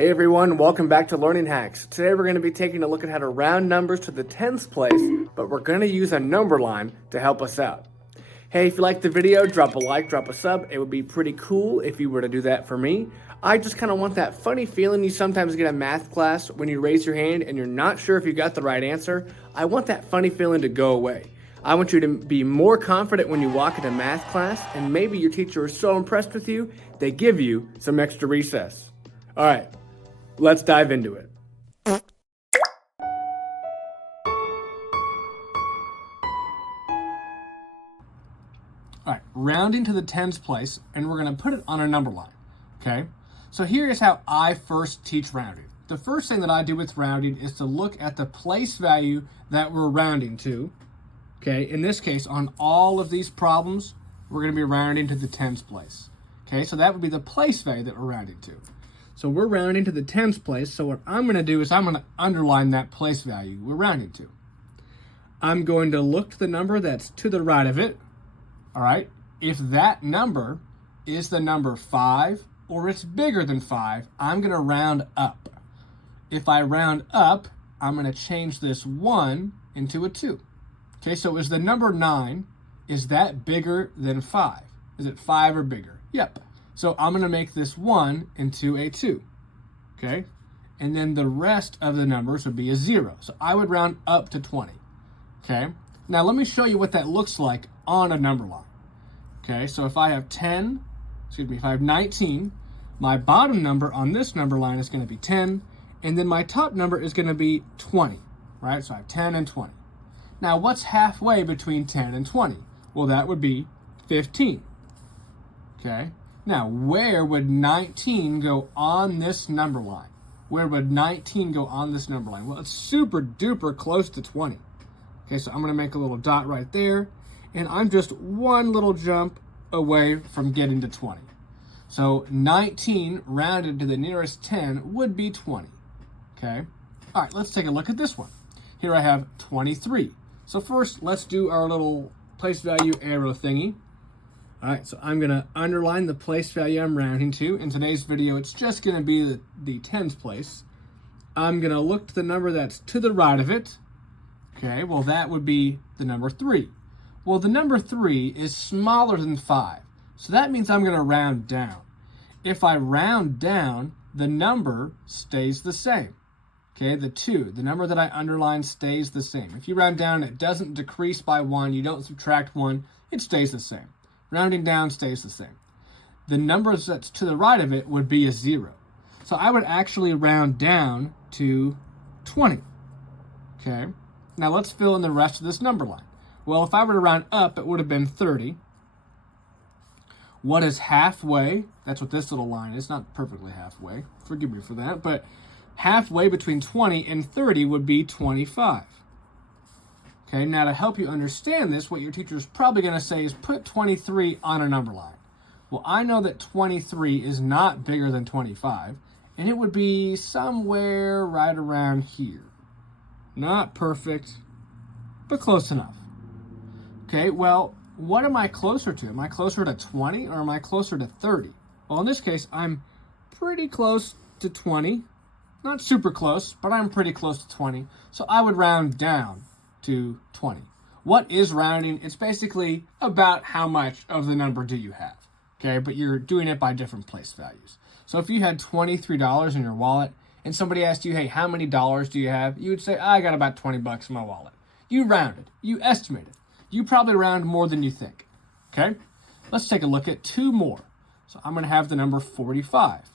Hey everyone, welcome back to Learning Hacks. Today we're going to be taking a look at how to round numbers to the tens place, but we're going to use a number line to help us out. Hey, if you liked the video, drop a like, drop a sub. It would be pretty cool if you were to do that for me. I just kind of want that funny feeling you sometimes get in math class when you raise your hand and you're not sure if you got the right answer. I want that funny feeling to go away. I want you to be more confident when you walk into math class, and maybe your teacher is so impressed with you, they give you some extra recess. All right. Let's dive into it. All right, rounding to the tens place, and we're going to put it on a number line, okay? So here is how I first teach rounding. The first thing that I do with rounding is to look at the place value that we're rounding to, okay? In this case, on all of these problems, we're going to be rounding to the tens place, okay? So that would be the place value that we're rounding to. So we're rounding to the tens place, so what I'm going to do is I'm going to underline that place value we're rounding to. I'm going to look to the number that's to the right of it, all right? If that number is the number 5 or it's bigger than 5, I'm going to round up. If I round up, I'm going to change this 1 into a 2. Okay, so is the number 9, is that bigger than 5? Is it 5 or bigger? Yep. So I'm going to make this 1 into a 2, okay? And then the rest of the numbers would be a 0. So I would round up to 20, okay? Now let me show you what that looks like on a number line, okay? So if I have if I have 19, my bottom number on this number line is going to be 10, and then my top number is going to be 20, right? So I have 10 and 20. Now what's halfway between 10 and 20? Well, that would be 15, okay? Now, where would 19 go on this number line? Where would 19 go on this number line? Well, it's super duper close to 20. Okay, so I'm going to make a little dot right there, and I'm just one little jump away from getting to 20. So 19 rounded to the nearest 10 would be 20. Okay? All right, let's take a look at this one. Here I have 23. So first, let's do our little place value arrow thingy. All right, so I'm going to underline the place value I'm rounding to. In today's video, it's just going to be the tens place. I'm going to look to the number that's to the right of it. Okay, well, that would be the number 3. Well, the number 3 is smaller than 5, so that means I'm going to round down. If I round down, the number stays the same. Okay, the 2, the number that I underlined stays the same. If you round down, it doesn't decrease by 1, you don't subtract 1, it stays the same. Rounding down stays the same. The number that's to the right of it would be a 0. So I would actually round down to 20. Okay, now let's fill in the rest of this number line. Well, if I were to round up, it would have been 30. What is halfway? That's what this little line is, not perfectly halfway. Forgive me for that, but halfway between 20 and 30 would be 25. Okay, now to help you understand this, what your teacher is probably going to say is put 23 on a number line. Well, I know that 23 is not bigger than 25, and it would be somewhere right around here. Not perfect, but close enough. Okay, well, what am I closer to? Am I closer to 20 or am I closer to 30? Well, in this case, I'm pretty close to 20. Not super close, but I'm pretty close to 20. So I would round down to 20. What is rounding? It's basically about how much of the number do you have, okay? But you're doing it by different place values. So if you had $23 in your wallet and somebody asked you, hey, how many dollars do you have? You would say, I got about 20 bucks in my wallet. You rounded, you estimated. You probably round more than you think, okay? Let's take a look at 2 more. So I'm gonna have the number 45.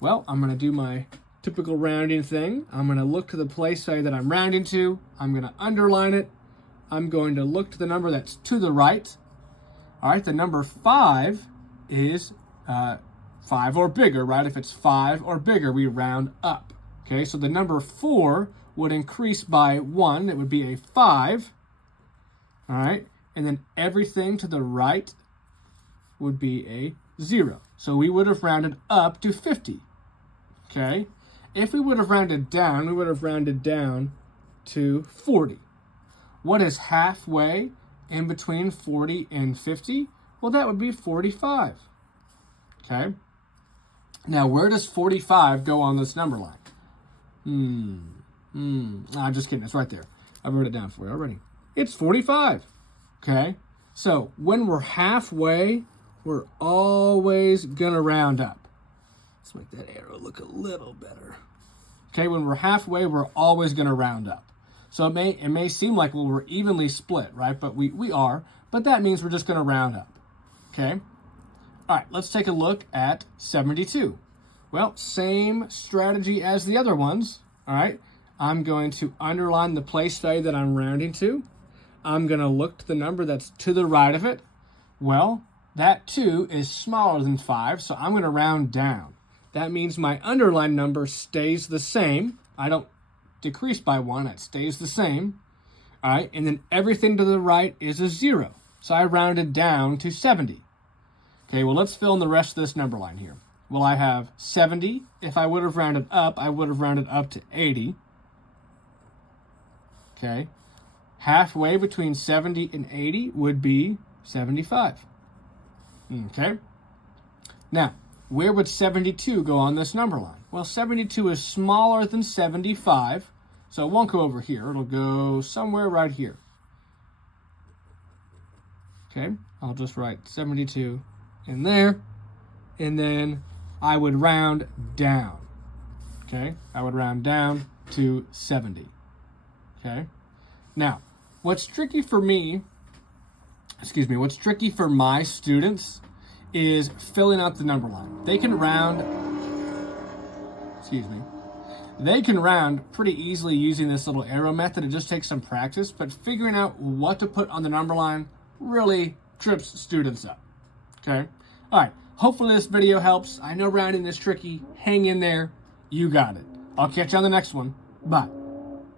Well, I'm gonna do my typical rounding thing. I'm going to look to the place value that I'm rounding to. I'm going to underline it. I'm going to look to the number that's to the right. All right, the number 5 is 5 or bigger, right? If it's 5 or bigger, we round up. Okay, so the number 4 would increase by 1. It would be a 5. All right, and then everything to the right would be a 0. So we would have rounded up to 50. Okay. If we would have rounded down, we would have rounded down to 40. What is halfway in between 40 and 50? Well, that would be 45. Okay? Now, where does 45 go on this number line? I'm just kidding. It's right there. I wrote it down for you already. It's 45. Okay? So, when we're halfway, we're always going to round up. Let's make that arrow look a little better. Okay, when we're halfway, we're always going to round up. So it may seem like, well, we're evenly split, right? But we are. But that means we're just going to round up. Okay? All right, let's take a look at 72. Well, same strategy as the other ones. All right, I'm going to underline the place value that I'm rounding to. I'm going to look to the number that's to the right of it. Well, that 2 is smaller than 5, so I'm going to round down. That means my underlined number stays the same. I don't decrease by 1, it stays the same. All right, and then everything to the right is a 0. So I rounded down to 70. Okay, well, let's fill in the rest of this number line here. Well, I have 70. If I would have rounded up, I would have rounded up to 80. Okay. Halfway between 70 and 80 would be 75. Okay. Now, where would 72 go on this number line? Well, 72 is smaller than 75, so it won't go over here. It'll go somewhere right here. Okay, I'll just write 72 in there, and then I would round down. Okay, I would round down to 70. Okay, now, what's tricky for my students is filling out the number line. They can round pretty easily using this little arrow method. It just takes some practice, but figuring out what to put on the number line really trips students up. Okay? All right. Hopefully this video helps. I know rounding is tricky. Hang in there. You got it. I'll catch you on the next one. Bye.